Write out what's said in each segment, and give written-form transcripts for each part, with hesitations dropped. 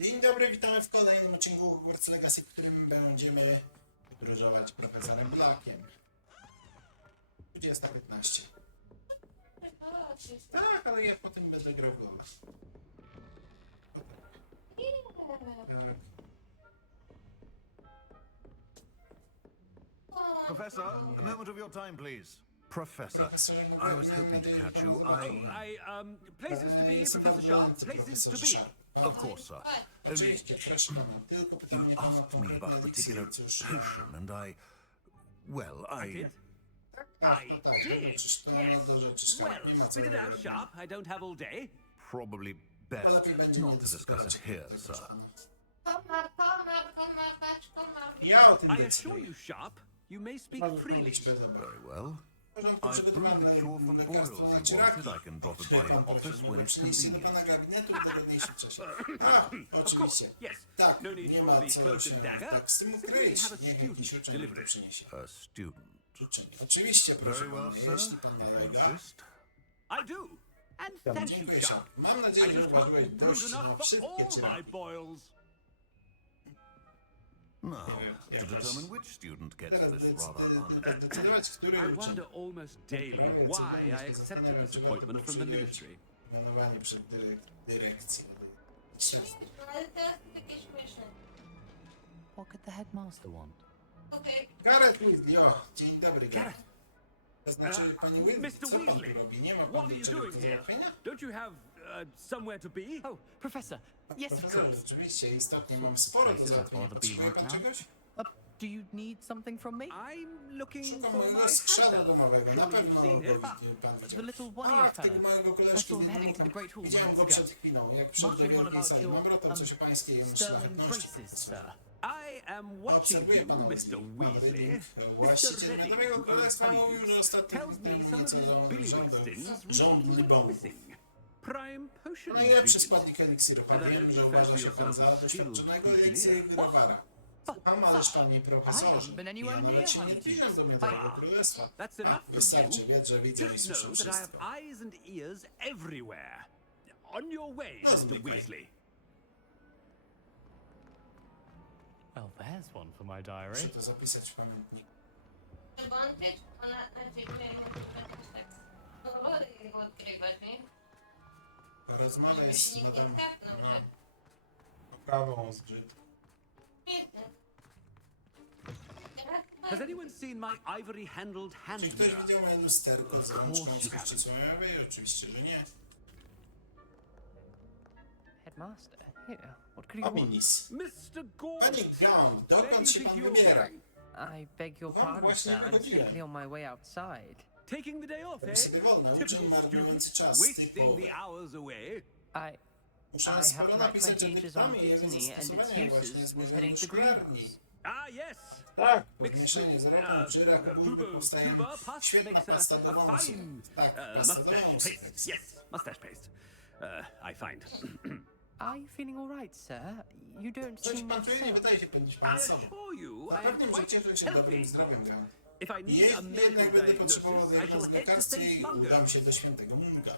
Dzień dobry, witamy w kolejnym odcinku Hogwarts Legacy, w którym będziemy podróżować profesorem Blackiem. 20:15. Tak, ale ja potem będę grał w LoL'a. Tak. Professor, a moment of your time, please. Professor, Profesorze, I was hoping to catch you. Places to be, Professor Sharp. Places to be. Of course, sir. Oczywiście, proszę pana, tylko pytanie pana o Asked me about a konkretne particular eliksir, cóż. potion, and I Tak, to tak, wrócisz to do rzeczy, Well, nie ma co spit it out, robić. Sharp. I don't have all day. probably To best lepiej będzie nie not to discuss dyskutować. it here, sir. Ja o tym I assure decyduję. you, Sharp, you may speak Pan freely. mówić bez obawy. Very well. W porządku, I przygotowałem brewed a cure for lekarstwo boils na you ciaraki. wanted. I can drop it by Pan your prosił, office when mogę it's przynieść je do convenient. pana gabinetu w dogodniejszym czasie. A, oczywiście. Yes. Tak, No need nie for ma the co cloak się and dagger. tak z tym Simply ukryć. have a Niech jakieś student uczenie deliver to it. przyniesie. A student. Uczenie. Oczywiście, proszę Very well, pana, sir. jeśli pan If you nalega. insist. I do. And thank you, Dziękuję, Sharp. Sharp. Mam I nadzieję, że just hope uważałeś you brewed dość na enough for wszystkie all my ciaraki. boils. Now, Yeah, to yes. determine which student gets Teraz this rather decydować, który I uczeń. wonder almost daily why I accepted this appointment from the ministry. Mianowanie przez dyrekcję. Ale teraz takie śmieszne. What could the headmaster want? Okej. Gareth Weasley, o, dzień dobry, Gareth. To znaczy, panie Weasley, Mr. co pan Weasley, tu robi? Nie ma what pan are do you czegoś doing do here? załatwienia? Don't you have somewhere to be? Oh, Professor. Yes, of Profesor, course. rzeczywiście, istotnie mam sporo do załatwienia. Potrzebuje pan czegoś? Do you need something from me? I'm looking Szukam for mojego my skrzata handbell. domowego. Na Surely pewno you've seen go it. pan The widział. little one-ear Ach, tego fellow. mojego I koleżki saw him heading to the Great Hall widziałem go moments ago. przed chwilą, jak przyszedł do Muttering on wielkiej about sali. your Mamrotał coś o pańskiej sterling szlachetności. graces, sir. I am watching Obserwuję you, pana Mr. Weasley. Pan Weasley. Redding, Mr. właściciel Redding, Miodowego who Królestwa, owns mówił, że Honeydew, ostatnio tells me some of his Billywistons rząd recently Libonu. missing. Prime potion Najlepszy ingredient. składnik eliksirowy. And I Wiem, know że you uważa fancy się pan za yourself a skilled doświadczonego buccaneer. eliksirowara. Słucham, ależ panie profesorze, haven't been anywhere ja nawet near się nie Honeydew. zbliżam do Miodowego Królestwa. That's enough from Wystarczy, you. wiedz, że widzę i Just słyszę know that I have wszystko. eyes and ears everywhere. On your way, No, Mr. zwykle. Weasley. Well, there's one for my diary. Muszę to zapisać w pamiętniku. Wątpię, czy ona raczej tutaj może jakoś tak powoli go odkrywać, nie? Rozmawiaj Żeby z się nikt nie madam. skapnął, No. że... Kawą zgrzyt. Świetnie. Has anyone seen my ivory-handled hand Czy ktoś mirror? widział moje lusterko z rączką z kuszczycą-jawej? Oczywiście, że nie. Headmaster? Here. What could you want? Ominis. Mr. Gordon, Panie Young, where do dokąd you się think pan you're wybiera? going? I beg your No, pardon, właśnie sir. I'm wychodziłem. simply on my way outside. Taking the day off, Tak eh? sobie wolno, uczeń Typical marnując student, czas, wasting typowy. the hours away. I Muszę I have sporo to write napisać o 20 inches on dyplomie i jego botany and its zastosowaniach właśnie uses was zmierzonych heading do to szklarni. greenhouse. Ah, yes. Tak, podmieszanie z ropą czy raku powstaje tuba pasta świetna makes pasta do a wąsów. fine Tak, pasta do mustache wąsów. paste. Yes, mustache paste. I find. Are you feeling all right, sir? You don't Coś seem pan czuje, nie upset. wydaje się pędzić I pan sobą. assure you, I am Zapewniam, że quite cieszę się dobrym healthy. zdrowiem, Gram. If I need a Jeśli medical jednak będę diagnosis, potrzebował I shall diagnozy head to lekarskiej, St. Mungo. udam się do świętego Munga.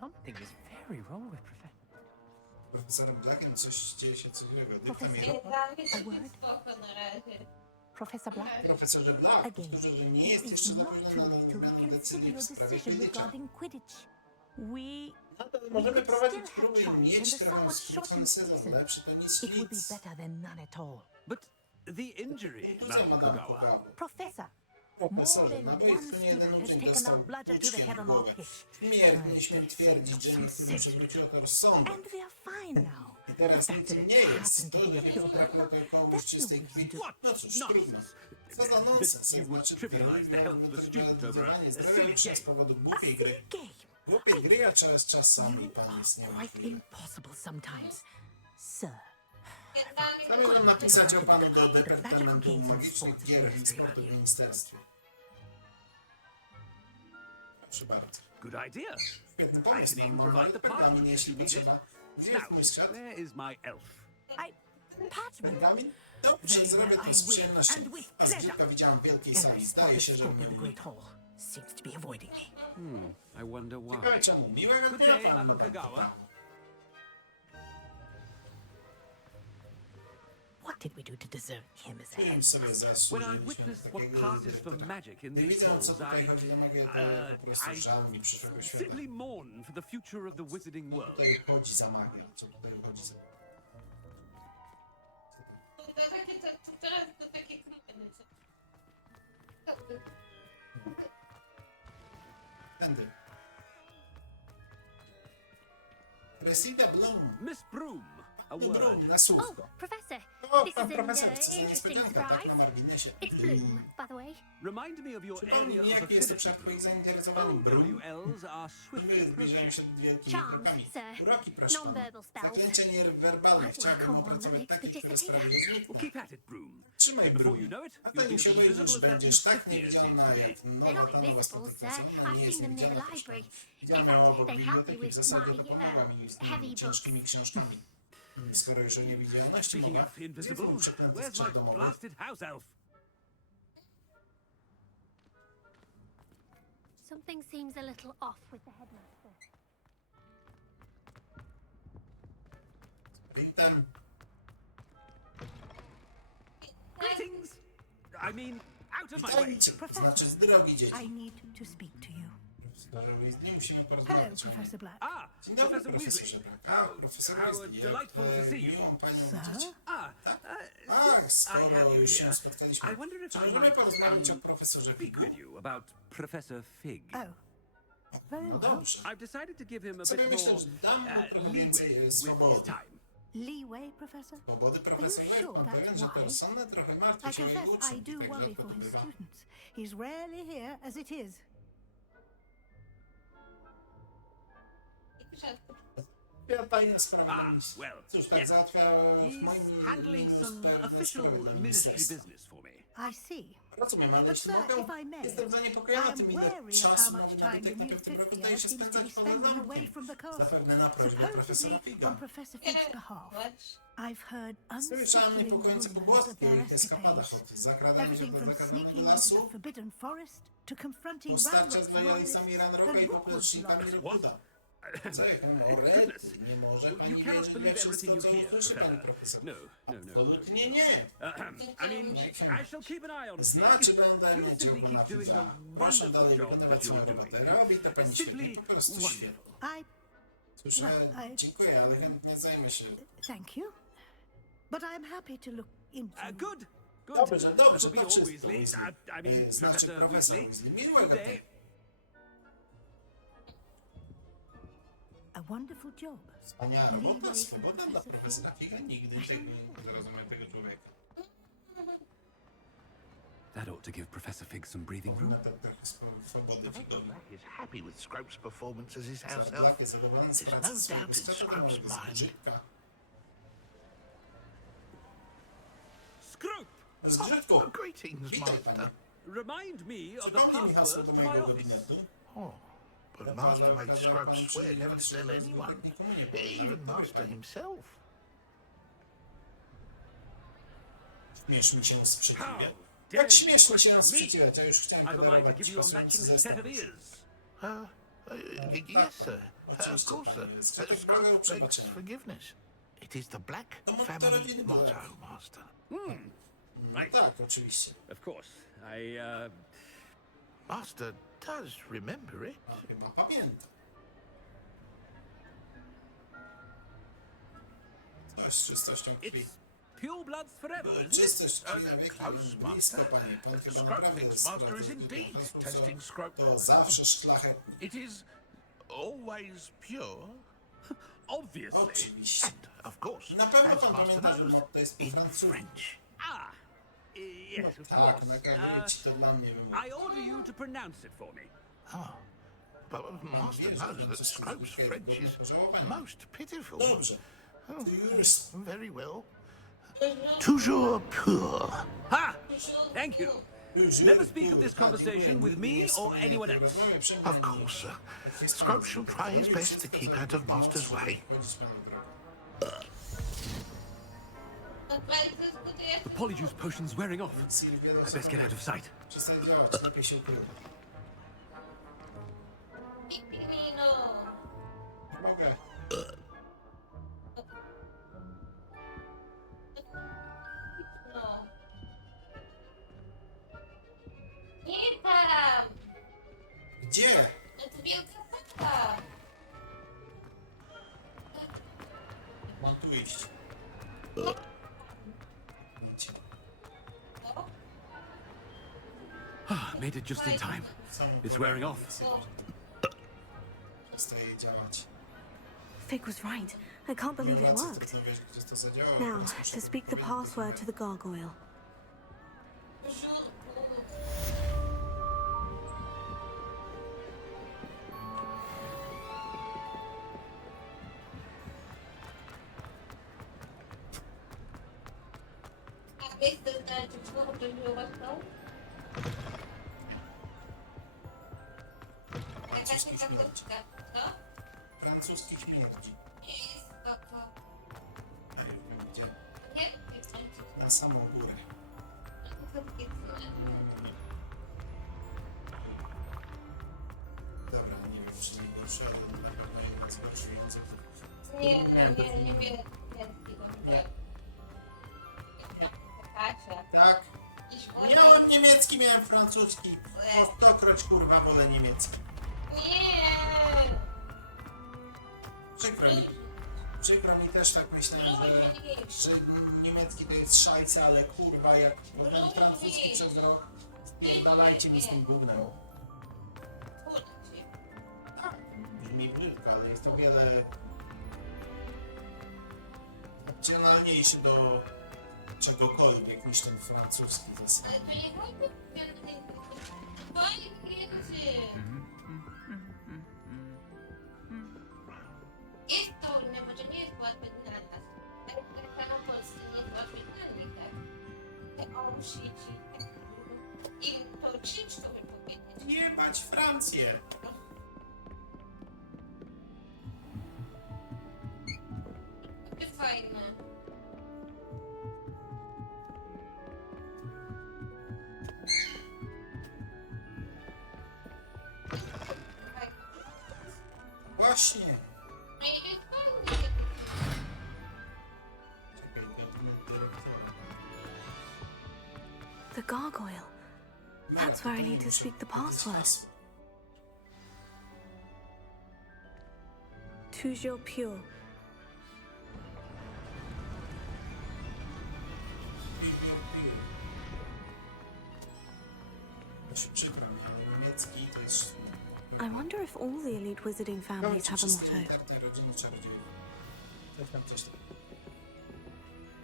Something is very wrong with Professor. Profesorem Blackiem coś dzieje się coś złego. Profesor. Dyktam Dla mnie to jest spoko na razie. Professor Black, Profesorze Black, again, powtórzę, że nie jest it jeszcze is za not późno too na late to zmianę decyzji reconsider w your sprawie decision Quidditcha. regarding Quidditch. Nadal we możemy could prowadzić still have próby i trials mieć and a trochę somewhat skrócony shortened sezon. season. Lepszy to nic It would be nic. better than none at all. But the injury, Kontuzja, Madam Madame Kogawa. Kogawa. Professor, Profesorze, na than boisku one nie jeden student has uczeń taken dostał our bludger to the tłuczkiem head w on our głowę. pitch. Śmiertnie śmiem twierdzić, że niektórym przywróciło to rozsądek. And we are fine now. I teraz The fact nic that im it nie jest. happened To, to be że a nie pure wtrakło to komuś That's czystej no krwi. reason No cóż, trudno. Co za That nonsens. you would Znaczy, trivialize the health of a student over a zdrowia silly już z game. powodu głupiej gry. Game. Głupiej gry, a czasami You pan are jest quite niemożliwy. impossible sometimes, sir. Zamierzam napisać o panu do Departamentu Magicznych Gier i Sportu w Ministerstwie. Proszę bardzo. Good idea. Świetny I pomysł. can even Mam provide nawet the pergamin, parchment jeśli if needed. potrzeba. Gdzie jest mój świat? Where is my elf? I parchment. Pergamin? Dobrze, Very zrobię well, to I z will, przyjemnością. and with A z pleasure. kilka widziałem w wielkiej And I sali. spotted Zdaje się, że Scorpion mnie in the Great Hall. seems to be avoiding me. I wonder why. Ciekawe czemu. Miłego Good dnia day, panu. Nakagawa. What did we do to deserve him as a Czuję head? sobie When I zasłużyliśmy witnessed what takiego passes for dyrektora. magic in Nie these widzę, o co halls, tutaj chodzi, nie mogę po prostu żal mi przyszłego świata. simply mourn for the future of the wizarding Co world. tutaj chodzi za magię? Co tutaj chodzi za... To teraz to takie krótkie. Tędy. Cressida Bloom. Miss Broom, a I Bloom, word. na Oh, słówko. Professor. O, This pan is profesor, an co za interesting niespodzianka, tak na surprise. marginesie. It's Bloom, by the way. Remind me of your Przypomnij area mi, of jaki jest obszar affinity. twoich zainteresowań, Bloom. OWLs are swift Wy zbliżają approaching. się wielkimi Charms, krokami. sir. Uroki, proszę pana. Non-verbal spells. Zaklęcie niewerbalne. Chciałbym Come on, opracować that takie, makes które me sprawią, że Well, znikną. keep at it, Broom. Trzymaj, Before Bloom. you know it, A you'll zanim be się as wyjdziesz, invisible as będziesz that tak Miss Sophia niewidzialna, seems to jak be. nowa They're not ta nowa invisible, sir. statuetka. I've Nie jest seen them near the niewidzialna też library. tam. In Widziałem ją fact, obok they help me biblioteki, w with zasadzie to my pomogła mi z heavy tymi ciężkimi książkami. Skoro już o niewidzialności Speaking mowa, of gdzie jest invisible, mój przeklęty where's strzał my domowy? blasted house elf? Something seems a little off with the headmaster. Witam. Greetings! I mean, out of my way. Witajcie, to znaczy z drogi dzieci. I need to speak to you. Profesorze Weasley, musimy Hello, porozmawiać. Professor Black. Ah, Dzień dobry, Professor profesorze Weasley. Black. A, profesor How Weasley, delightful to see you. miło panią Sir? widzieć. Ah, Ach, since I have skoro you już się here, spotkaliśmy, I wonder if czy I możemy might porozmawiać o profesorze speak Figu? with you about Professor Fig. Oh, very No well. dobrze. I've decided to give him a bit Sobie more myślę, że dam mu trochę leeway więcej with his swobody. time. Leeway, Professor? Swobody profesora, sure pan that's pewien, że to wise? rozsądne? Trochę martwię I się o jego confess I uczniów. do Tak worry rzadko for to his bywa. students. He's rarely here as it is. Ja tajne sprawy Ah, na liście. well, Cóż, tak yes. załatwia w moim He's handling imieniu some pewne official sprawy dla ministry ministerstwa. business for me. I see. Rozumiem, ale But jeśli sir, mogę, if I may, jestem zaniepokojona I'm tym, ile wary of czasu how much nowy time nabytek the na new pewnym roku fifth daje year się seems to be spędzać poza spending away zamkiem. from the castle. Zapewne na prośbę profesora Supposedly Figa. on Professor Fig's behalf. I've heard Słyszałem unsettling niepokojące rumors pogłoski of o their ich eskapadach, escapades. od zakradania się Everything do from zakradanego sneaking into the lasu, Forbidden Forest to confronting do starcia Ranrock's z lojalistami royalists Ranrocka i and Rookwood's poplecznikami locks. Rookwooda. Cechy, morety, nie może pani You cannot wierzyć we believe wszystko, everything co you hear, usłyszy pani Professor. profesor. No, no, no. Absolutnie nie. I mean, I shall keep an eye on Znaczy Fig. będę You mieć simply oko na keep doing Figa. the Proszę wonderful dalej job wykonywać that swoją you're robotę. doing. Robi to pani Simply świetnie, po prostu świetnie. I Cóż, Well, I- dziękuję, ale chętnie zajmę się. thank you. But I'm happy to look into Good. Good. Dobrze, dobrze, That'll be to all, wszystko, Weasley. Weasley. I mean, Znaczy Professor profesor Weasley. Weasley. Miłego Good dnia. day. a wonderful job. Wspaniała robota, swoboda dla profesora Figa. Nigdy tego nie zrozumiem tego człowieka. That ought to give Professor Fig some breathing Powinno room. to trochę swobody Figowi. Is happy with Scrope's performance as his house Za elf. Black jest zadowolony z pracy no swojego doubt in stracza Scrooge's domowego mind. zgrzytka. Scrope! Zgrzytku! Greetings, Witaj, Master. panie. Remind me of the Przypomnij mi hasło password do to my mojego office. gabinetu. Oh, but Master made Scrope swear never to tell anyone, even Master himself. Śmiesznie się sprzeciwia. How Jak dare śmiesznie you się nas question me? sprzeciwiać, ja już chciałem I've a mind to podarować give you a pasujący matching zestaw. set of ears. Yes, sir. Of Oczywiście, course, panie, sir. jest człowiek Scrope Bożego begs przebaczenia. forgiveness. It is the Black To ma- to family rodziny motto, Black. Master. No tak, oczywiście. Of course. Master does remember it. A chyba pamiętam. Coś z czystością krwi. It's pure bloods forever, isn't it? Czystość krwi na wieki close, blisko, Master. panie. Pan chyba Scrope naprawdę thinks sprawdza Master is tego indeed hasła, testing co Scrope. to zawsze szlachetne. It is always pure. Obviously. Oczywiście. Of course, Na pewno as pan Master pamięta, że knows, motto jest po in francusku. French. Ah, yes, of Tak, course. na Kagryci to dla mnie wymówił. I order you to pronounce it for me. But Master wiesz, knows że that coś Scrope's takiego French godne is pożałowania. most pitiful. Dobrze. To yours. Very well. Toujours pure. Ha! Thank you. Never speak of this conversation with me or anyone else. Of course, sir. Scrope shall try his best to keep out of Master's way. The polyjuice potion's wearing off. I best get out of sight. Przestań działać, lepiej się ukrywa. tu iść. Idźcie. Made it just in time. It's wearing off. Przestaje działać. Fig was right. I can't believe it Kurwa, co worked. trudno wierzyć, że to zadziałało. Now, Teraz muszę to speak the powiedzieć, password to the gargoyle. A wiesz, to znaczy, co to było to? Jakaś taka krótka, co? Francuski śmierdzi. Nie jest to. A już wiem gdzie. Nie, nie, Na samą górę. Dobra, nie wiem czy nie gorszy, ale na pewno jeden z gorszych języków. nie wiem. Nie. Kasia. Tak. Miałem niemiecki, miałem francuski. O stokroć kurwa wolę niemiecki. Nie! Przykro mi też tak myślałem, że niemiecki to jest szajca, ale kurwa jak ten francuski przez rok, spierdalajcie mi z tym gównem. Tak, brzmi brzydko, ale jest o wiele opcjonalniejszy do czegokolwiek niż ten francuski Ale zasadzie. to nie chodzi o twoje klienty. Jest to trudne, bo to nie jest łatwe dla nas. Tak na Polsce nie jest łatwe dla nich, tak? Te osi, i to ciężko wypowiedzieć. Jebać Francję! To fajne. Właśnie! No i to jest fajne. Czekaj, dokument dyrektora. The gargoyle. That's where I need to speak the password. Toujours pure. To się przykro mi, ale niemiecki to jest... I wonder if all the elite wizarding families have a motto. Interne rodziny czarodziejów. Coś tam.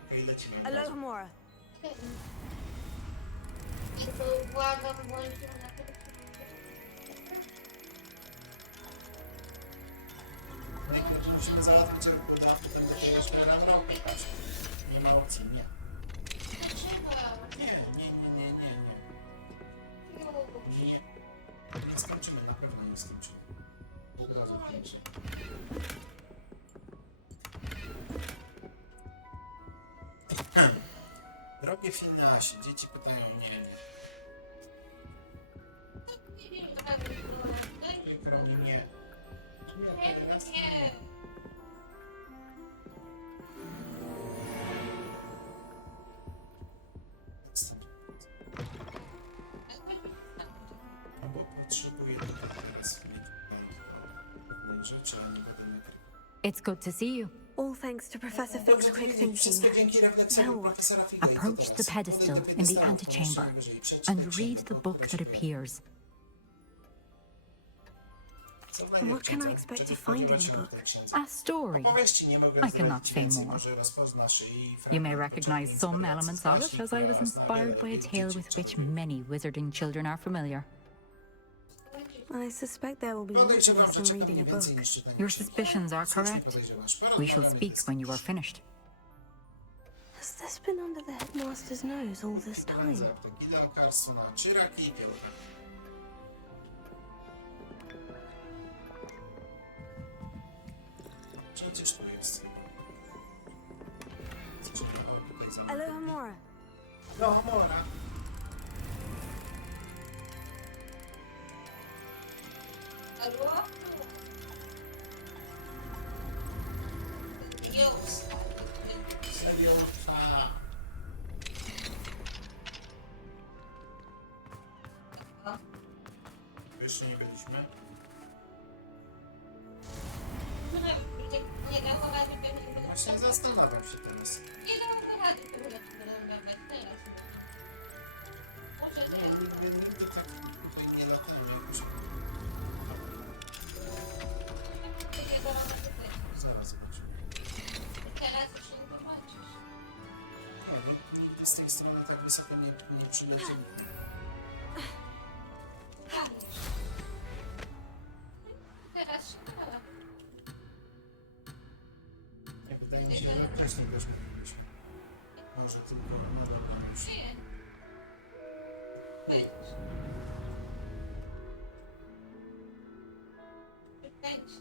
Okej, lecimy. Alohomora. I to błagam, bądźcie na tym. Najpierw musimy załatwić, żeby do tego jeszcze nam robić. Nie ma opcji, nie. Nie. Nie skończymy, na pewno nie skończymy. Od razu kończę. Drogie Finasie, dzieci pytają, nie. Przykro mi, nie. Nie, teraz nie. No bo potrzebuję tylko teraz pewnej rzeczy, a nie będę miał. It's good to see you. All thanks to Professor Fig's quick thinking. Now what? Approach the pedestal in the antechamber and read the book that appears. What can I expect to find in the book? A story. I cannot say more. You may recognize some elements of it, as I was inspired by a tale with which many wizarding children are familiar. I suspect there will be more to this than reading a book. Your suspicions are correct. We shall speak when you are finished. Has this been under the headmaster's nose all this time? Przecież tu jest. Alohomora. Alohomora. Albo? Już. Serio? Jeszcze nie byliśmy. Nie dało rady pewnie. Właśnie zastanawiam się teraz. Nie dałam rady tego nawet teraz. Może Nie, nigdy tak tutaj nie latałem jakoś. nie dałam rady. Zaraz zobaczymy. Teraz już nie zobaczysz. Nie, bo nigdy z tej strony tak wysoko nie przyleciał. Teraz się da. Jak wydaje mi się, że wcześniej też mówiliśmy. Może tylko nadal tam już. Nie. Wejdź. Wejdź.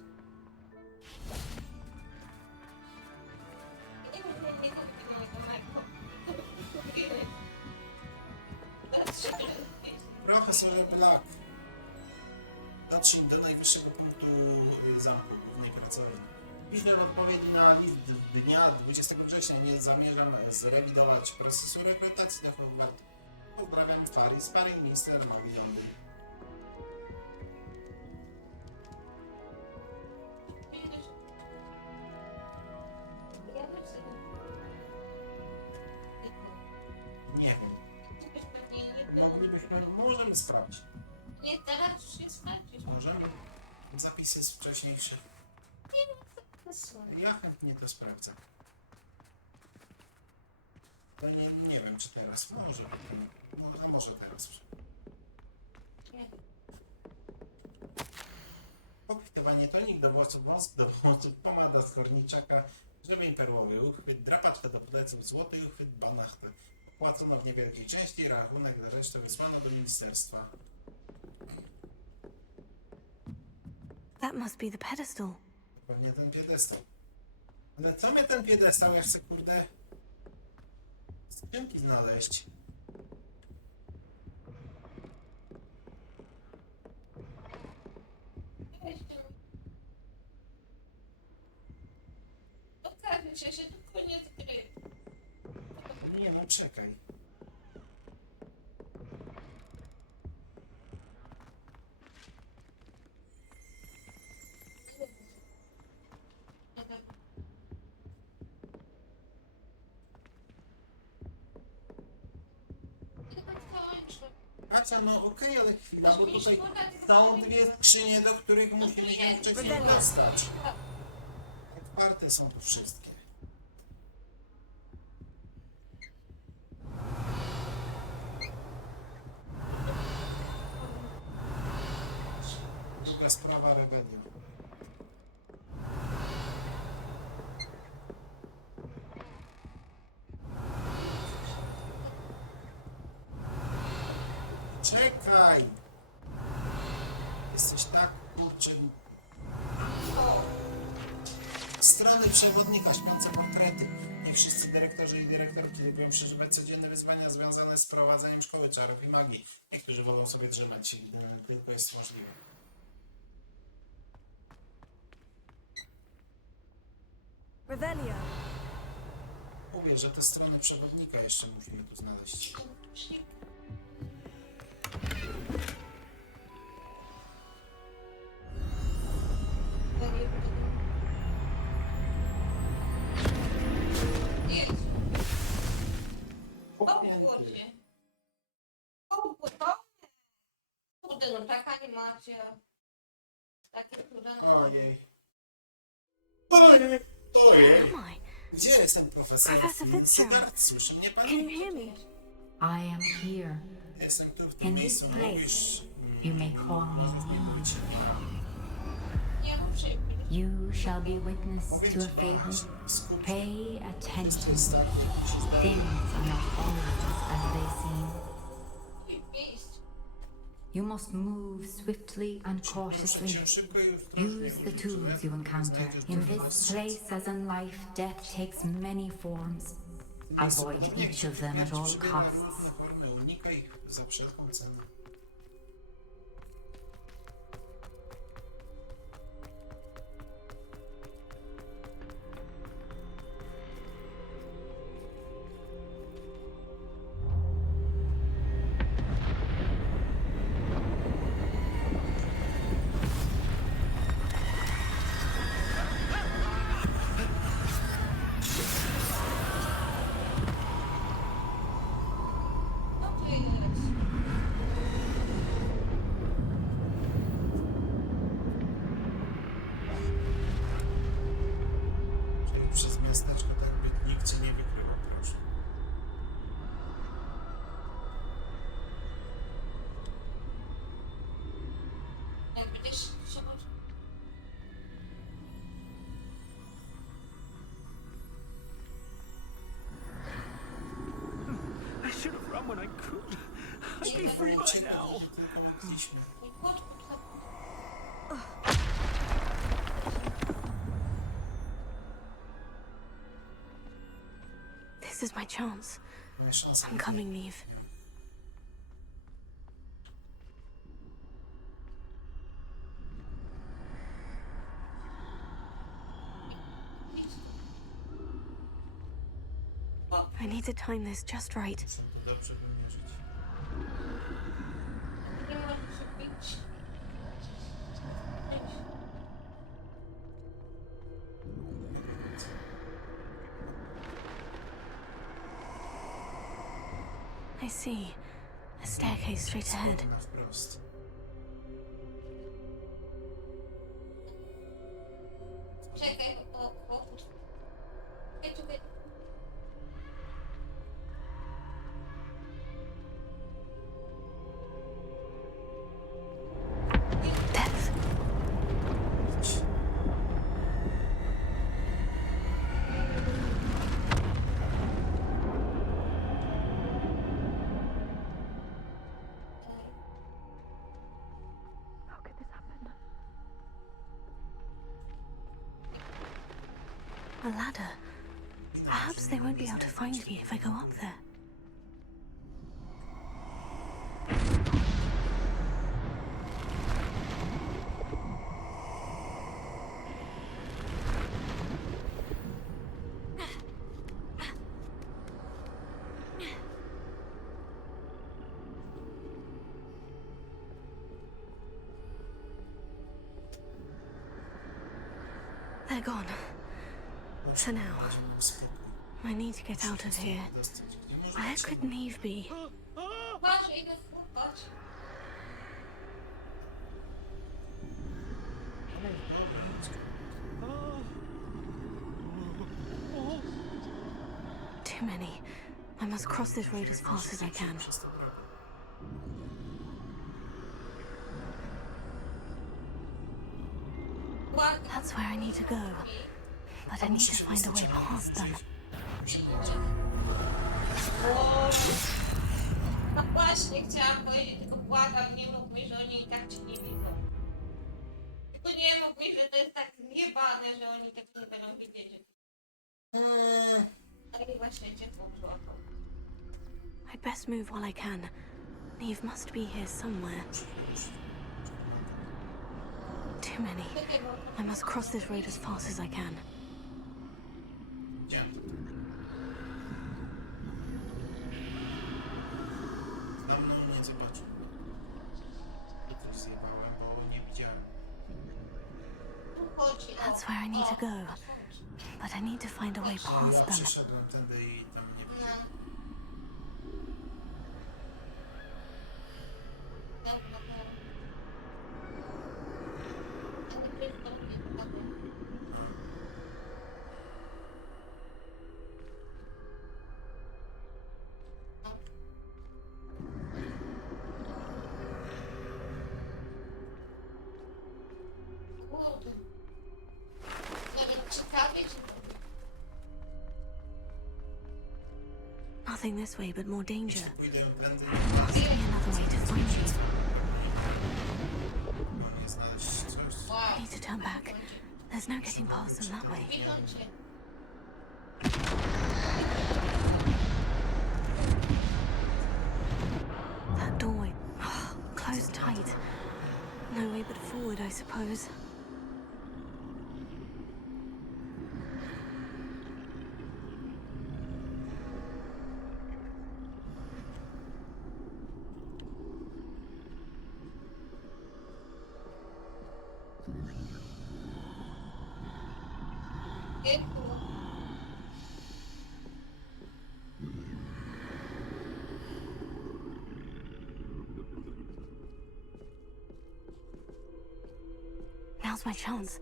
Nie wiem, nie zapomniałam o Marko. Profesor Black. Dotrzyj do najwyższego punktu zamku głównej pracowni. Piśmie odpowiedzi na list dnia 20 września. Nie zamierzam zrewidować procesu rekrutacji do Hogwartu. Uprawiam sparring minister magii Londyn. Nie wiem. Moglibyśmy, możemy sprawdzić. Nie, teraz już nie sprawdzisz. Możemy. Zapisy z wcześniejszych. Wysłać. Ja chętnie to sprawdzę. To nie wiem, czy teraz. Może teraz. Nie. Pokwitowanie tonik do włosów, wosk do włosów, pomada z korniczaka, grzebień perłowy, uchwyt, drapaczka do pleców, złoty uchwyt, banach. Płacono w niewielkiej części, rachunek za resztę wysłano do ministerstwa. That must be the pedestal. Pewnie ten piedestał. Ale co mnie ten piedestał jeszcze, kurde, skrzynki znaleźć? Okaże się, że to koniec gry. Nie no, czekaj. Acia, no okej, ale chwila, bo tutaj są dwie skrzynie, do których musimy się wcześniej dostać. Otwarte są tu wszystkie. Druga sprawa, rebelion. Czekaj! Jesteś tak kurczę. Strony przewodnika, śpiące portrety. Nie wszyscy dyrektorzy i dyrektorki lubią przeżywać codzienne wyzwania związane z prowadzeniem szkoły czarów i magii. Niektórzy wolą sobie drzemać, gdy tylko jest możliwe. Revelio. Mówię, że te strony przewodnika jeszcze musimy tu znaleźć. Jest. Obłodzie. Kurde, no taka animacja. Takie kurde. Ojej. Ojej! Ojej! Am I? Gdzie jest ten profesor? Professor Fitzgerald. Cygart, słyszy mnie pan? Can you hear me? I am here. Jestem tu w tym In miejscu. this place, Mówisz... you may call me Lily. Nie muszę. You shall be witness to a fable. Pay attention. Things are not always as they seem. Miejsce. You must move swiftly and cautiously. Use the tools you encounter. In this place, as in life, death takes many forms. Avoid each of them at all costs. Unikaj za wszelką cenę. when I could. I'd be free by Uciekłem, now. kiedy tylko mogliśmy. Mój kot podchodzi. This is my chance. Mamy szansę. I'm coming, Neve. I need to time this just right. Dobrze wymierzyć. Nie możesz być. I see. A staircase straight ahead. Na wprost. Czekaj, o. Czekaj. Death. How could this happen? A ladder. Perhaps they won't be able to find me if I go up there. They're gone. For now. I need to get out of here. Where could Neve be? Patrz, idę słuchać. Too many. I must cross this road as fast as I can. Ładnie. That's where I need to go. But I need to find a way past them. No właśnie, chciałam powiedzieć, tylko błagam, nie mów mi, że oni i tak cię nie widzą. Tylko nie mów mi, że to jest tak zjebane, że oni tak nie będą widzieć. Ale właśnie cię złapał. I'd best move while I can. Neve must be here somewhere. Too many. I must cross this road as fast as I can. Gdzie? Za mną nie zobaczył. Tylko zjebałem, bo nie widziałem. Tu chodzi o... That's where I need to go. But I need to find a way past Ja them. przeszedłem tędy i tam nie widziałem. Kurde. Nawet ciekawie, czy to... Nothing this way but more danger. Pójdę tędy Must be another way to find you. i nie znaleźć coś. Wow. I need to turn back. There's no getting past them that way. Widzą cię. That doorway. Closed tight. No way but forward, I suppose. Pięknie. Now's my chance.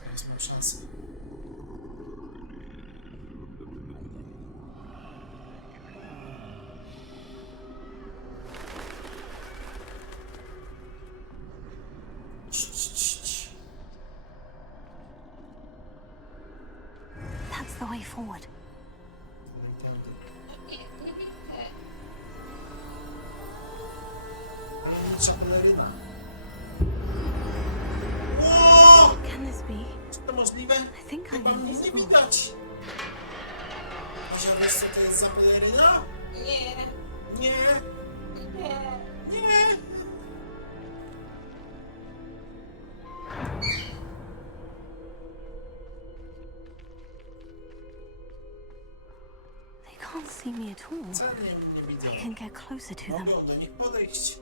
Teraz mam szansę. That's the way forward. Tędy. Nie widzę. peleryna. Ło! Can this be? Czy to możliwe? I think I'm Chyba mnie nie invisible. widać. Asia, wiesz co to jest za peleryna? Nie. Nie, Nie. nie. They can't see me at all. Wcale nie widzę. I can get closer to them. Mogą do nich podejść.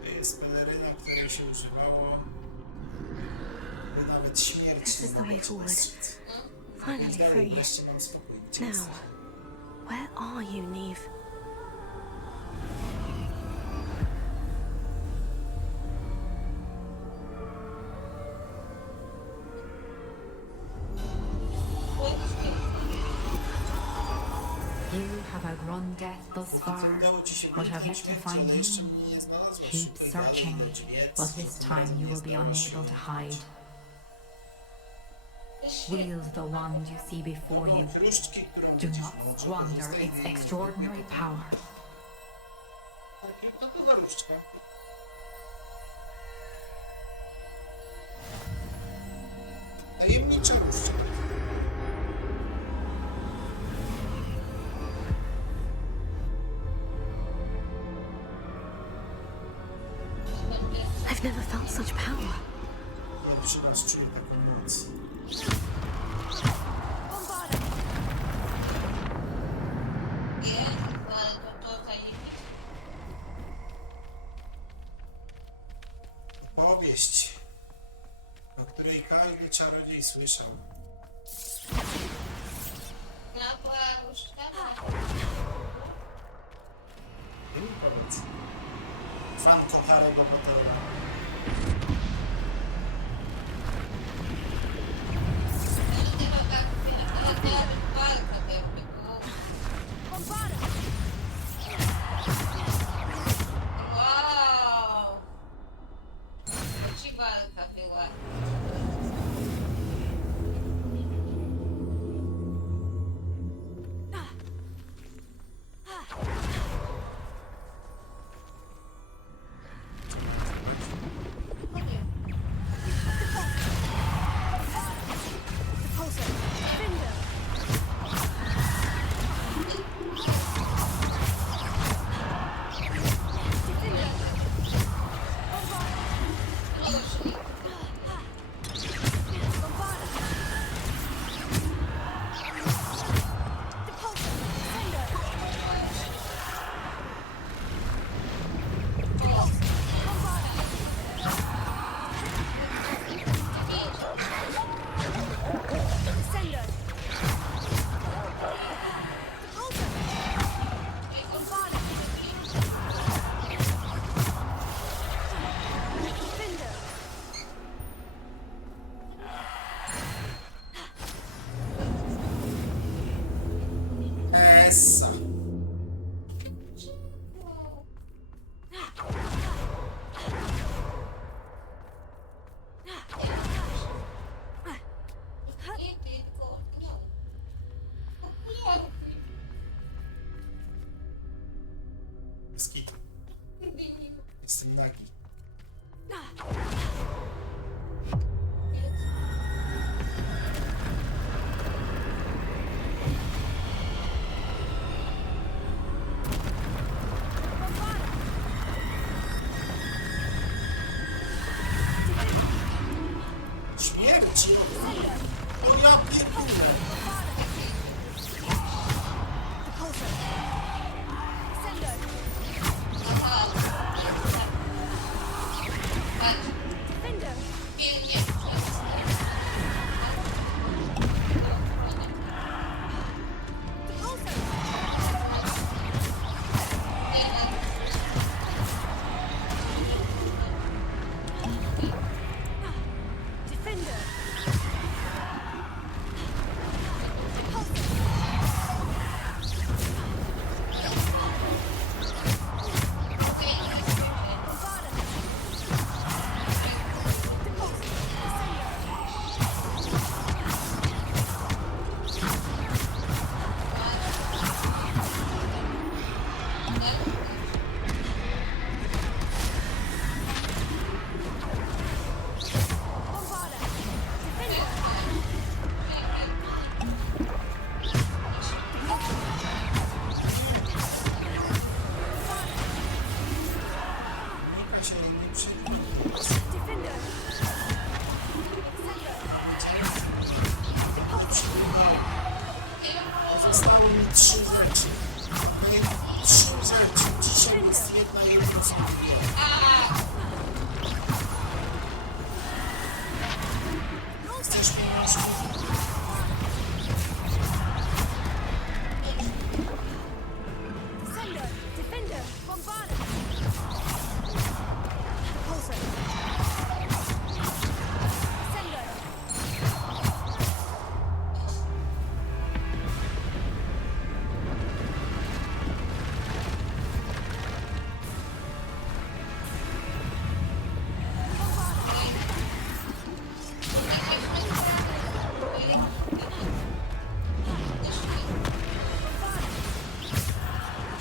To jest peleryna, której się używało, by nawet śmierć This is the way forward. Finally dalej free. wreszcie nam spokój. Gdzie Now, jesteś? where are you, Neve? You have outrun death thus far, Udało ci się but have uniknąć yet to śmierci, find ale jeszcze me. mnie nie znalazłaś. Keep Szukaj dalej, searching, lecz wiedz, but this tym time razem you nie will be zdołasz się unable to uniknąć. hide. Wield the wand you see before you. Kruszczki, którą Do będziesz not nauczył, squander korzystaj its z niej. extraordinary power. Co to za różdżka? Tajemnicza różdżka. I've never felt such power. Pierwszy raz czuję taką moc. Nie, ale to tajemnica. Opowieść, o której każdy czarodziej słyszał. Mała różdżka. Powiedz. Fanko Harry'ego Pottera. Wow! To ci walka była. Essa. Nie tylko, no. Okularki. Skitu. Jestem nagi. Śmierć! O ja pierdolę! Pięknie. Chcesz pomóc? Defender! Defender! Bombarda! Pulsar! Defender!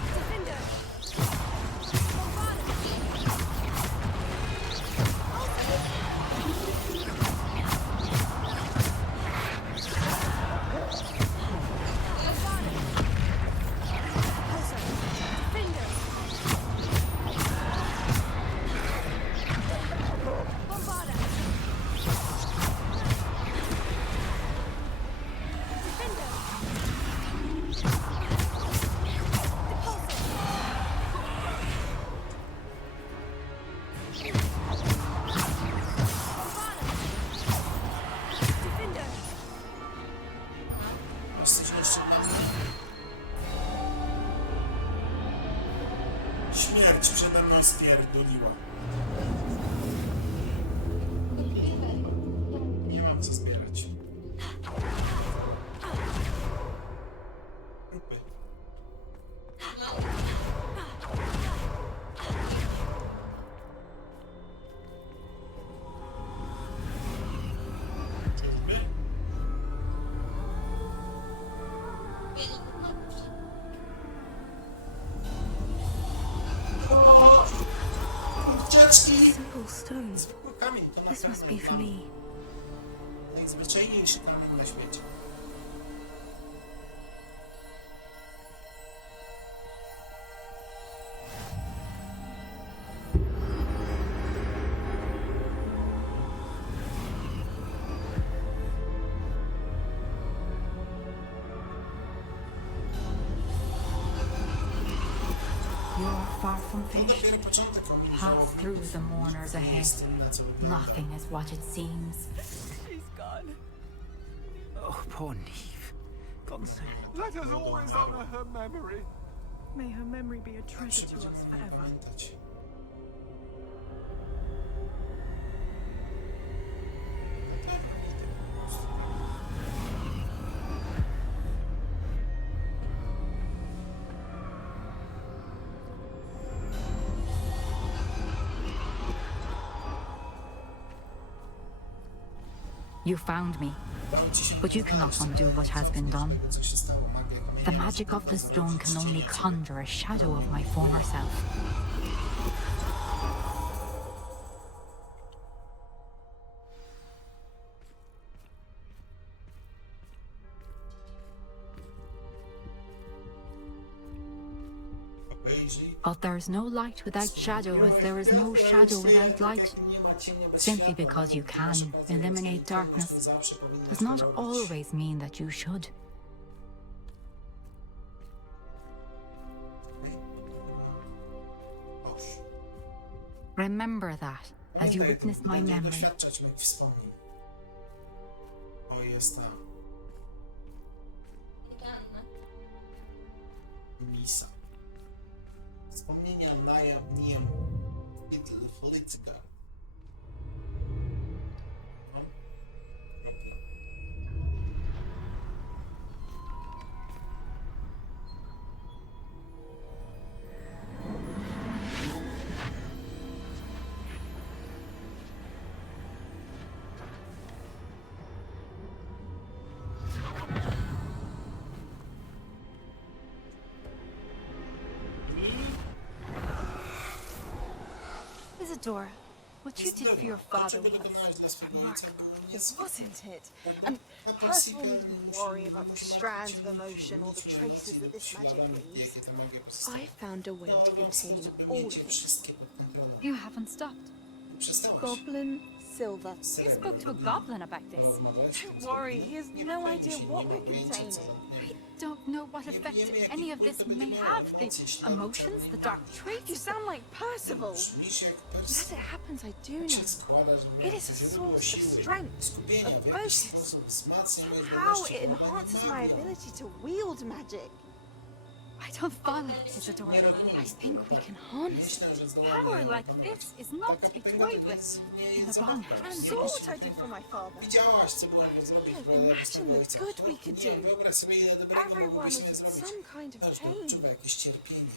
Defender! Bombarda! Pulsar! Defender! Bombarda! Defender! Defender! Jesteś jeszcze tam. Śmierć przede mną spierduliła. Nie mam co zbierać. Trupy. Czyżby? Kurczaczki! Simple stone. Zwykły kamień to This must be for naprawdę me. najzwyczajniejszy kamień na świecie. You're far from To finished. dopiero początek Pass through the mourners ahead. na co wygląda. Nothing is what it seems. She's gone. Oh, poor Neve. Gone so long. Let us always honor her memory. May her memory be a Tak się treasure to będziemy us ją forever. pamiętać. You found me, but you cannot undo what has been done. Co się stało? Magia The magic of the stone can only conjure a shadow of my former self. But there is no light without shadow, as there is no shadow without light. Simply because you can eliminate darkness does not always mean that you should. Remember that as you witness my memory. Doświadczać moich wspomnień. O, jest ta misa. Wspomnienia Naja Niem Flitzgar. Isadora, what you did for your father was wykonałaś dla swojego ojca było wasn't it? And personally, needn't worry about the strands of emotion or the traces that this magic leaves. I found a way to contain all of it. Wszystkie pod kontrolą. You haven't stopped. Przestałaś. Goblin Silver. You spoke to a goblin about this. Don't worry, he has no idea what we're containing. don't know what effect any of this may have. The emotions, the dark traits. You sound like Percival. Brzmisz jak As it happens, I do Jak się know. składasz, It is a source of strength, skupienia, of w jakiś focus. sposób wzmacnia moje How zdolności it opanowania enhances my magią. ability to wield magic. I don't follow, Isadora. Nie rozumiem. I think we can harness Myślę, że zdołamy power ją like opanować. this is not Taka to be potęga toyed to with. nic nie In jest the wrong zabawna. hands, Nie Saw it wiesz, what I did for my father. widziałaś, co byłem mógł zrobić. Imagine the good we could do. Wyobraź sobie, ile dobrego Everyone moglibyśmy is in zrobić. some kind of Każdy pain. odczuwa jakieś cierpienie.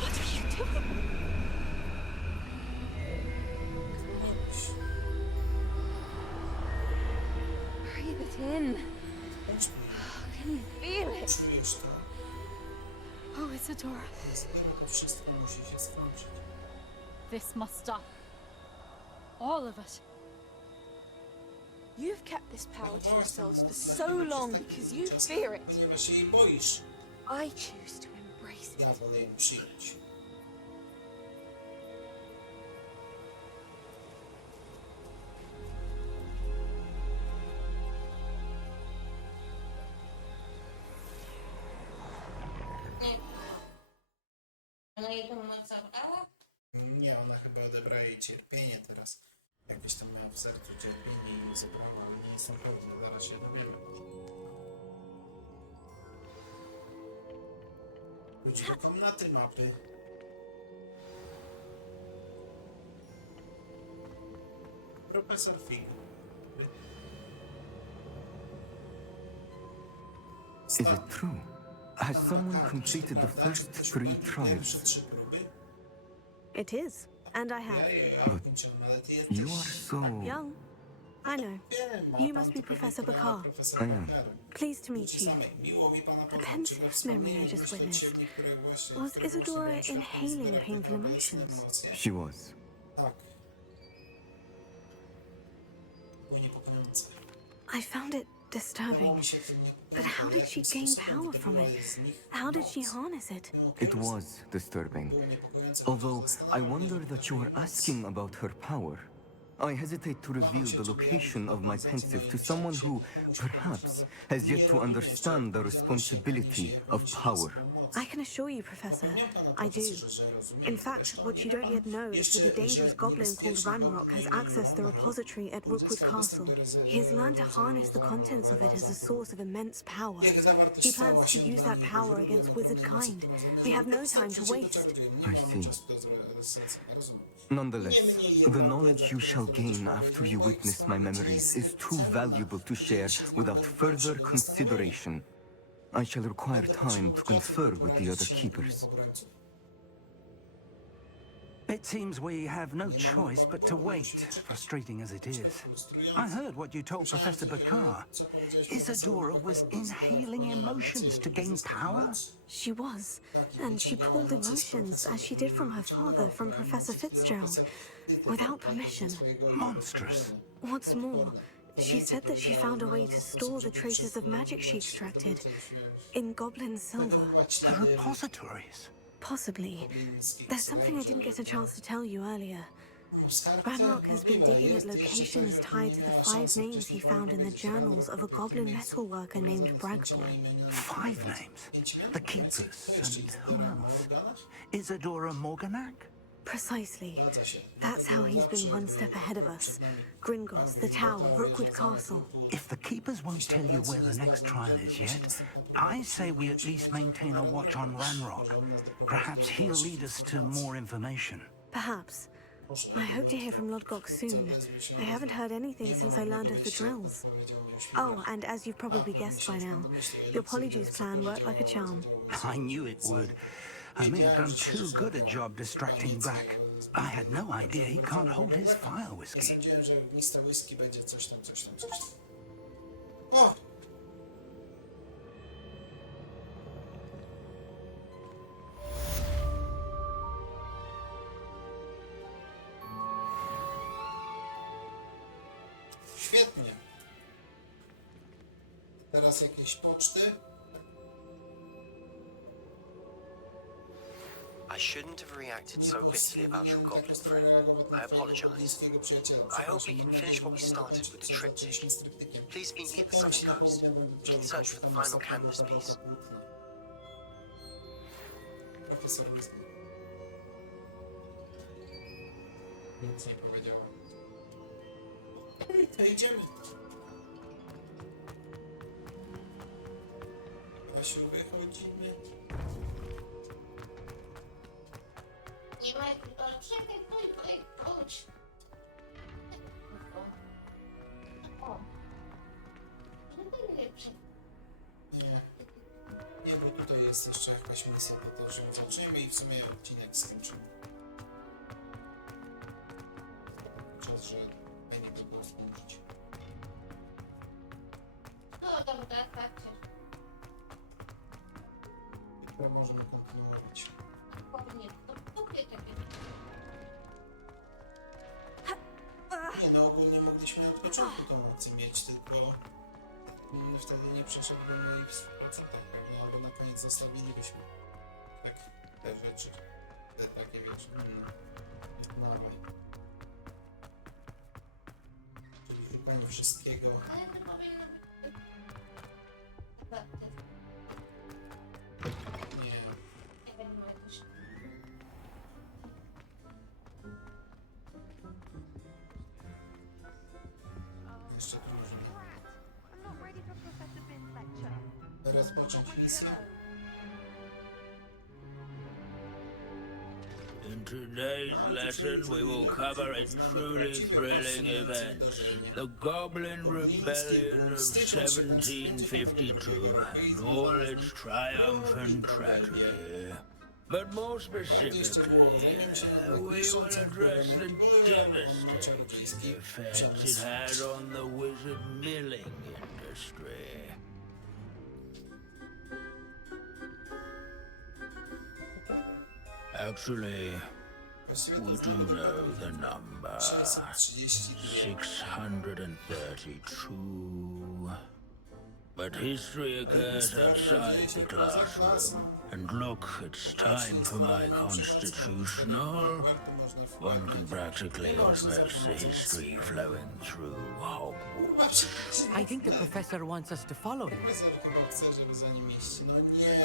What are you doing? Breathe it in. Can you feel it? Czujesz to. Oh, Isadora. To wszystko musi się skończyć. This must stop. All of it. You've kept this power to yourselves for so long because you fear it. Ponieważ się jej boisz. I choose to embrace it. Ja wolę ją przyjąć. Nie. Ona jego moc zabrała? Nie, ona chyba odebrała jej cierpienie teraz. Jakieś tam miała w sercu cierpienie i je zabrała, ale nie jestem pewny, zaraz się dowiemy. Chodź do komnaty mapy. Profesor Fig. Is it true? Has someone completed the first 3 trials? It is, and I have. You are so... Young. I know. You must be Professor Bakar. I am. Pleased to meet you. The pensive memory I just witnessed. Was Isadora inhaling painful emotions? She was. Tak. Było niepokojące. I found it disturbing. But how did she gain power from it? How did she harness it? It was disturbing. Although I wonder that you are asking about her power. I hesitate to reveal the location of my pensive to someone who, perhaps, has yet to understand the responsibility of power. I can assure you, Professor, I do. In fact, what you don't yet know is that a dangerous goblin called Ranrock has accessed the repository at Rookwood Castle. He has learned to harness the contents of it as a source of immense power. He plans to use that power against wizard kind. We have no time to waste. I see. Nonetheless, the knowledge you shall gain after you witness my memories is too valuable to share without further consideration. I shall require time to confer with the other keepers. It seems we have no choice but to wait, frustrating as it is. I heard what you told Professor Bakar. Isadora was inhaling emotions to gain power? She was, and she pulled emotions, as she did from her father, from Professor Fitzgerald, without permission. Monstrous. What's more, she said that she found a way to store the traces of magic she extracted in goblin silver. The repositories. Possibly. There's something I didn't get a chance to tell you earlier. Ranrock has been digging at locations tied to the 5 names he found in the journals of a goblin metalworker named Bragboy. 5 names? The Keepers, and who else? Isadora Morganac? Precisely. That's how he's been one step ahead of us. Gringotts, the Tower, Rookwood Castle. If the Keepers won't tell you where the next trial is yet, I say we at least maintain a watch on Ranrock. Perhaps he'll lead us to more information. Perhaps. I hope to hear from Lodgok soon. I haven't heard anything since I learned of the drills. Oh, and as you've probably guessed by now, your Polyjuice plan worked like a charm. I knew it would. I may have done too good a job distracting Brack. I had no idea he can't hold his fire Ja whiskey. sądziłem, że lista whisky będzie coś tam. O! Świetnie. Teraz jakieś poczty. I shouldn't have reacted so bitterly about your goblin friend. I apologize. I hope we can finish what we started with the triptych. Please meet me at the Southern Coast. In search for the final canvas piece. Profesor Weasley. Nic nie powiedział. To idziemy. Asiu, wychodzimy. Nie ma jak czekaj, chodź. O. To najlepsze. Nie. Nie, bo tutaj jest jeszcze jakaś misja, to też ją zaczniemy i w sumie odcinek skończymy. Czas, że Penny by było skończyć. No dobra, tak. Chyba możemy kontynuować. Powinien, to takie. Nie no, ogólnie mogliśmy od początku tą opcję mieć, tylko wtedy nie przeszedłby moi procentach, prawda? Albo na koniec zostawilibyśmy tak te rzeczy, te takie wiesz, małe. Czyli szukanie wszystkiego. Ale to powinno być... Nie. Nie wiem, jakoś... Jeszcze próżnie. Rozpocząć misję. In today's lesson, we will cover a truly thrilling event. The Goblin Rebellion of 1752 and all its triumph and tragedy. But more specifically, we will address the devastating effect it had on the wizard milling industry. Actually, we do know the number. 632. But history occurs outside the classroom. And look, it's time for my constitutional. One can practically osmose the history flowing through Hogwarts. I think the professor wants us to follow him.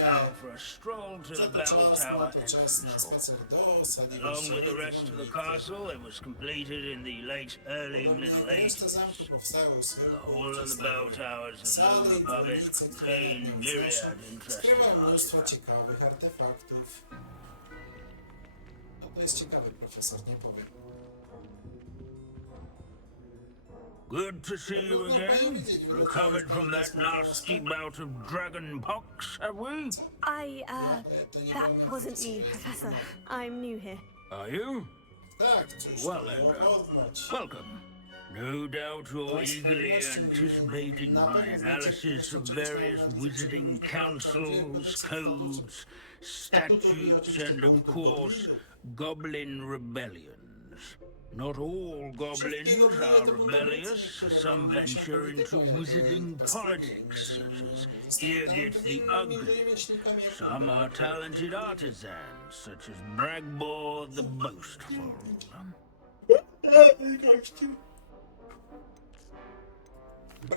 Now for a stroll to the bell tower entrance hall. Along with the rest of the castle, it was completed in the late early Middle Ages. The hall and the bell towers and room above it contain myriad interesting artifacts. To jest ciekawy profesor, nie powiem. Good to see you again. Recovered from that nasty bout of dragon pox, have we? That wasn't me, Professor. I'm new here. Are you? Well then, welcome. No doubt you're eagerly anticipating my analysis of various wizarding councils, codes, statutes, and of course, goblin rebellions. Not all goblins are rebellious. Some venture into wizarding politics, such as Irgit the Ugly. Some are talented artisans, such as Bragbor the Boastful.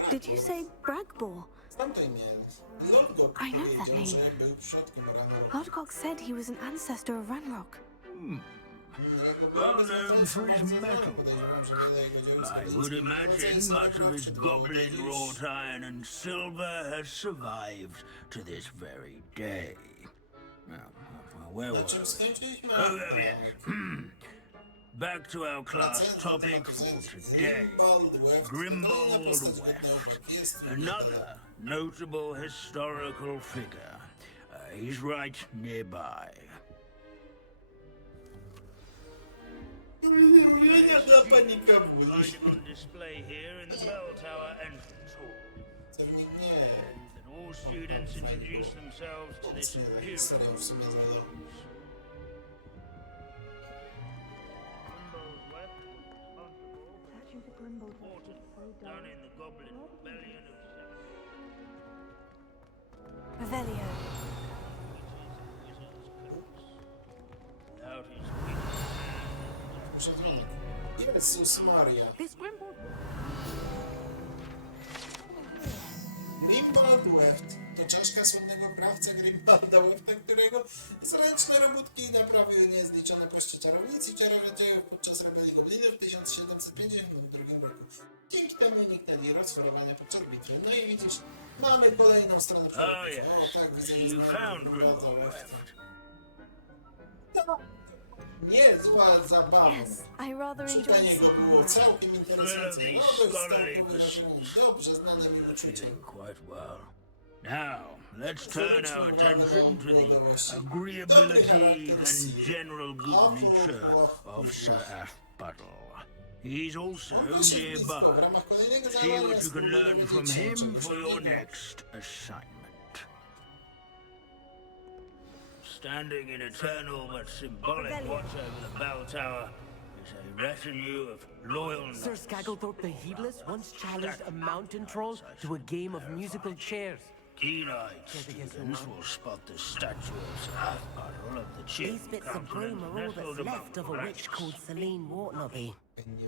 Did you say Bragbor? I know that name. Lodgok said he was an ancestor of Ranrock. Well known for his metal work. I would imagine much of his goblin wrought iron and silver has survived to this very day. Where was I? Oh, yes. Back to our class topic for today. Grimbold Weft. Another notable historical figure. He's right nearby. Panika On display here in the bell tower entrance hall. That all students introduce themselves to this imperial. Done in the Goblin Rebellion of Revelio. Proszę dzwonek. Jezus Maria. Grimbald Weft to czaszka słynnego krawca Grimbalda Wefta, którego zręczne robótki naprawiły niezliczone kości czarownic i czarodziejów podczas rebelii goblinów w 1752 roku. Dzięki temu uniknęli rozchorowania podczas bitwy. No i widzisz, mamy kolejną stronę przewodnią. O tak, widzę, że znamy Grimbalda Wefta. Niezła zabawa. I rather enjoyed Czytanie go seeing było that. całkiem interesujące. Nowy wstęp wyrażony dobrze znanym uczuciem. Quite well. Now, let's turn our attention to the agreeability and general good nature of Sir Athbuttle. He's also nearby. See what you can learn from him for your next assignment. Standing in eternal but symbolic watch over the bell tower is a retinue of loyal Sir Scagglethorpe the Heedless once challenged a mountain troll to a game of musical chairs. Keen-eyed students will spot the statue of Sir Athbuttle of the These Chief bits of broom are all that's left of a witch called Celine Wartnobby.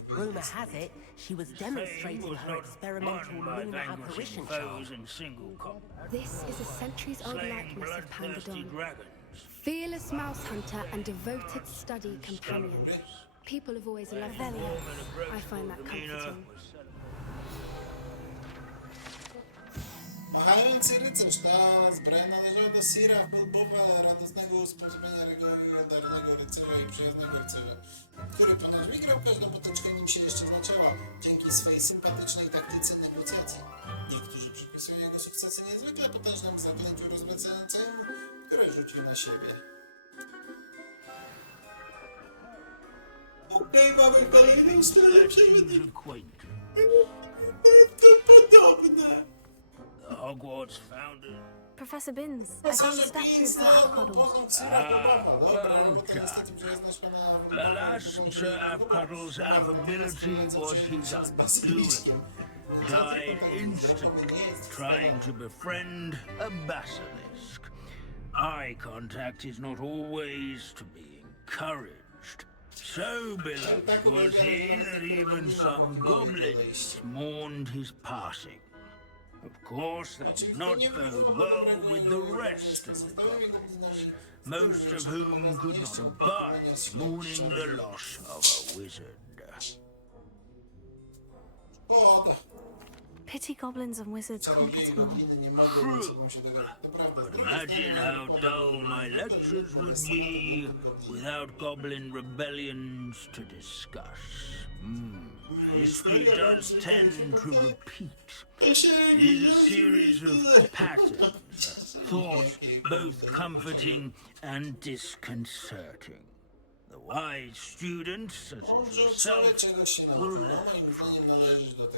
Rumour has it she was demonstrating her experimental lunar apparition charm. This is a centuries-old likeness of Pangadon. Fearless mouse hunter and devoted study companion. People have always loved Velia. I find that comforting. Machający rycerz, ta zbroja należała do Sira Bulbowa, radosnego usposobienia legendarnego rycerza i przyjaznego rycerza, który ponoć wygrał każdą potyczkę, nim się jeszcze zaczęła, dzięki swej sympatycznej taktyce negocjacji. Niektórzy przypisują jego sukcesy niezwykle potężnemu zaklęciu rozwracającemu, które rzucił na siebie. Okej, mamy kolejną stronę przewodnią. Podobne. Hogwarts founder. Professor Binns, I found a statue of Sir Athbuttle. Alas, Sir Athbuttle's affability was his undoing. Died instantly trying to befriend a basilisk. Eye contact is not always to be encouraged. So beloved was he that even some goblins mourned his passing. Of course, that did not bode well with the rest of the goblins, most of whom could not abide mourning the loss of a wizard. Pity goblins and wizards can't get along. But imagine how dull my lectures would be without goblin rebellions to discuss. History does tend to repeat. It is a series of patterns, thoughts both comforting and disconcerting. The wise students, such as yourself, will learn from it.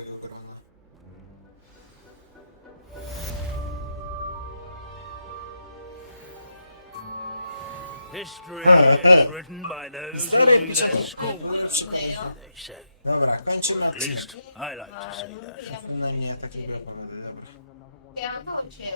History is written by those who do their schoolwork, they say. At least I like to say that. Ja mam cię.